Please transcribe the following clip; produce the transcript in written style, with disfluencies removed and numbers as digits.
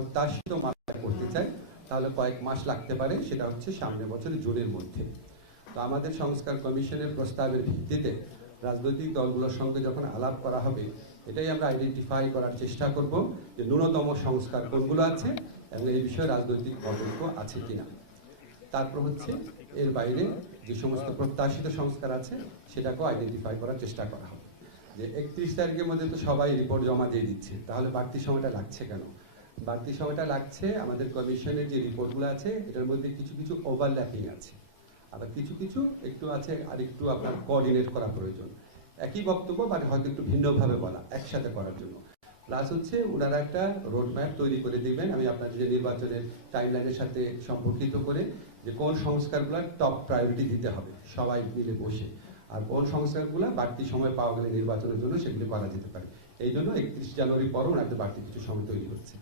প্রত্যাশিত মাত্রায় করতে চাই তাহলে কয়েক মাস লাগতে পারে, সেটা হচ্ছে সামনের বছর জুনের মধ্যে। তো আমাদের সংস্কার কমিশনের প্রস্তাবের ভিত্তিতে রাজনৈতিক দলগুলোর সঙ্গে যখন আলাপ করা হবে, এটাই আমরা আইডেন্টিফাই করার চেষ্টা করব যে ন্যূনতম সংস্কার কোনগুলো আছে এবং এই বিষয়ে রাজনৈতিক মতৈক্য আছে কিনা। তারপর হচ্ছে এর বাইরে যে সমস্ত প্রত্যাশিত সংস্কার আছে সেটাকেও আইডেন্টিফাই করার চেষ্টা করা হবে। যে 31 তারিখের মধ্যে তো সবাই রিপোর্ট জমা দিয়ে দিচ্ছে, তাহলে বাড়তি সময়টা লাগছে কেন? বাড়তি সময়টা লাগছে আমাদের কমিশনের যে রিপোর্টগুলো আছে এটার মধ্যে কিছু কিছু ওভারল্যাপিং আছে, আবার কিছু কিছু একটু আছে আর একটু আপনার কোঅর্ডিনেট করা প্রয়োজন। একই বক্তব্য বাট হয়তো একটু ভিন্নভাবে বলা, একসাথে করার জন্য। প্লাস হচ্ছে ওনারা একটা রোডম্যাপ তৈরি করে দিবেন, আমি আপনাদের যে নির্বাচনের টাইমলাইনের সাথে সম্পর্কিত করে, যে কোন সংস্কারগুলো টপ প্রায়োরিটি দিতে হবে সবাই মিলে বসে, আর কোন সংস্কারগুলো বাড়তি সময় পাওয়া গেলে নির্বাচনের জন্য সেগুলি করা যেতে পারে। এই জন্য 31 জানুয়ারি পরও ওনাদের বাড়তি কিছু সময় তৈরি হচ্ছে।